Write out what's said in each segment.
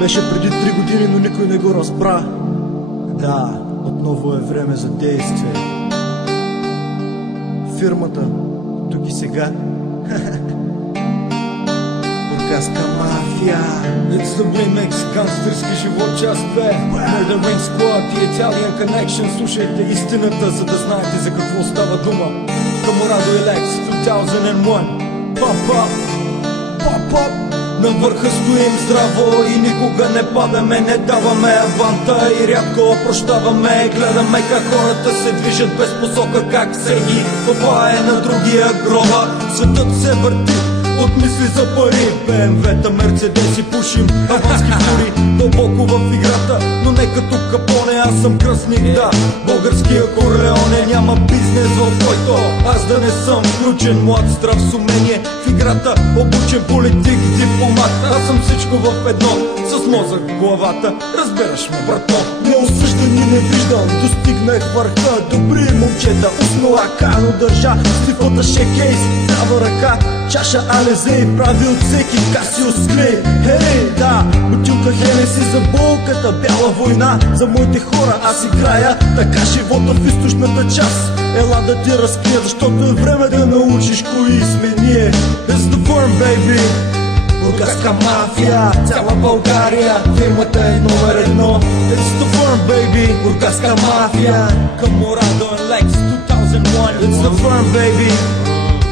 Беше преди 3 години, но никой не го разбра. Да, отново е време за действие. Фирмата, тук и сега. Бургаска мафия. It's the remix, гангстерски живот, част 2. Murder Ring Squad и Italian Connection. Слушайте истината, за да знаете за какво става дума. Каморадо и Лекс, 2001. Pop-up, pop-up. На върха стоим здраво и никога не падаме, не даваме аванта и рядко прощаваме. Гледаме как хората се движат без посока, как всеки копае на другия гроба. Светът се върти от мисли за пари, БМВ-та, Мерцедеси, пушим авански фури. Дълбоко в играта, но не като Капоне, аз съм кръстник, да, българския Корлеоне. Няма бизнес, в който аз да не съм включен. Млад, здрав с умение в играта, обучен политик, дипломат. Аз съм всичко в едно, с мозък в главата, разбираш ме, брато. Неосъждан и не виждам, достигнах върха. Добри момчета, устно ака, но държа стифата шекейс, права ръка, чаша Алезей, прави от всеки Касиус Клей. Хей, да, бутилка Хенеси за болката, бяла война за моите хора. Аз играя така живота в източната част. Ела да ти разкрия, защото е време да научиш кои сме ние. It's the firm, baby. Бургаска мафия, цяла България, фирмата е номер 1. It's the firm, baby. Бургаска мафия, Каморадо и Лекс, 2001. It's the firm, baby.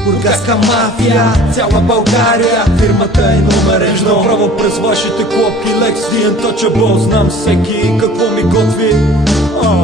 Бургаска мафия, цяла България, фирмата е номер 1. Направо през вашите клопки, Лекс, the untouchable. Знам всеки какво ми готви.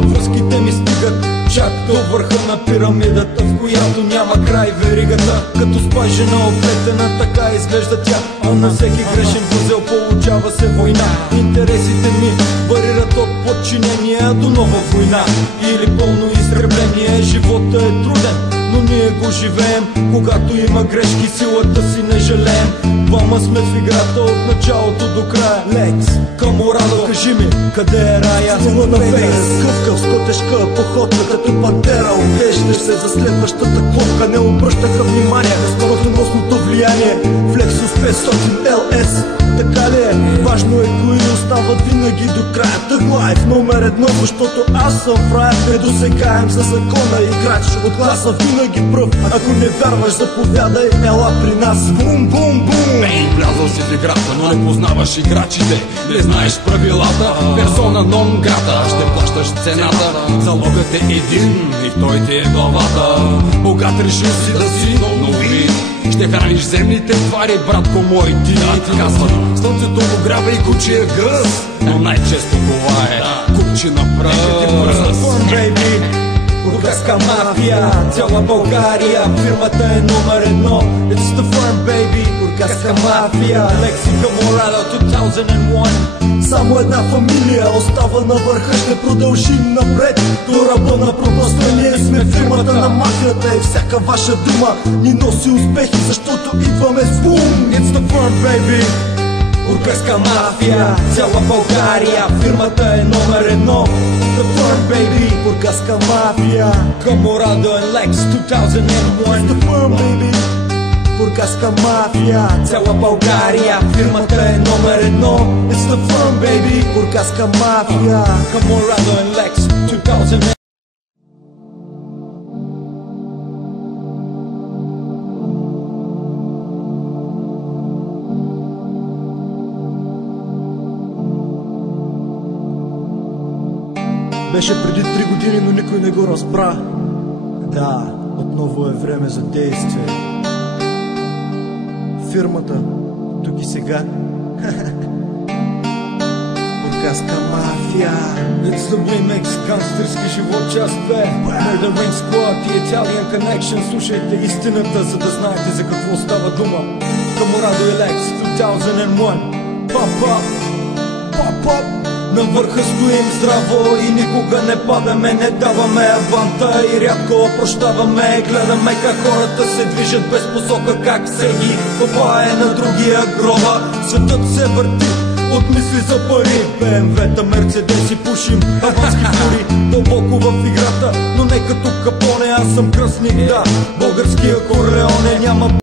Връзките ми стигат чак до върха на пирамидата, в която няма край веригата. Като спайжена оплетена, така изглежда тя. А на всеки грешен възел получава се война. Интересите ми варират от подчинение до нова война или пълно изтребление. Живота е труден, но ние го живеем. Когато има грешки, силата си не жалеем. Двама сме в играта от началото до края. Лекс, Каморадо, кажи ми, къде е рая? Стила на фейс, къвкав с котешка походка, като пантера. Оглеждаш се за следващата клопка. Не обръщаха внимание на скоростоносното влияние. Флексус 500 LS. Така ли е? Важно е кои остават винаги до края. Тъгла е в номер 1, защото аз съм фраер. Недосегаем за закона, играч от класа винаги пръв. Ако не вярваш, заповядай, ела при нас. Бум, бум, бум. Влязъл си в играта, но не познаваш играчите. Не знаеш правилата, персона нон грата. Ще плащаш цената, залогът е един и той ти е главата. Богат решил си да си, но ви ще храниш земните твари, братко мой, ти казват. Слънцето го грява и кучия гъс, но най-често това е купчина пръст. Бургаска мафия, цяла България, фирмата е номер 1. It's the firm, baby. Бургаска мафия, Лекс и Каморадо, 2001. Само една фамилия остава на върха, ще продължим напред до ръба на пропаста. Ние сме фирмата на мафията и всяка ваша дума ни носи успехи, защото идваме с бум. It's the firm, baby. Бургаска мафия, цяла България, фирмата е номер 1. The firm, baby. Бургаска мафия, Каморадо и Лекс, 2001. The firm, baby. Бургаска мафия, цяла България, фирмата е номер 1. It's the firm, baby. Бургаска мафия, Каморадо и Лекс, 2001. беше преди 3 години, но никой не го разбра. Да, отново е време за действие. Фирмата, тук и сега. Бургаска мафия. It's the remix, гангстерски живот, част 2. Murder Ring Squad и Italian Connection. Слушайте истината, за да знаете за какво става дума. Каморадо и Лекс, 2001. Pop-up, pop-up. На върха стоим здраво и никога не падаме, не даваме аванта и рядко прощаваме. Гледаме как хората се движат без посока, как всеки копае на другия гроба. Светът се върти от мисли за пари, БМВ-та, Мерцедеси, пушим авански фури. Дълбоко в играта, но не като Капоне, аз съм кръстник, да, българския Корлеоне. Няма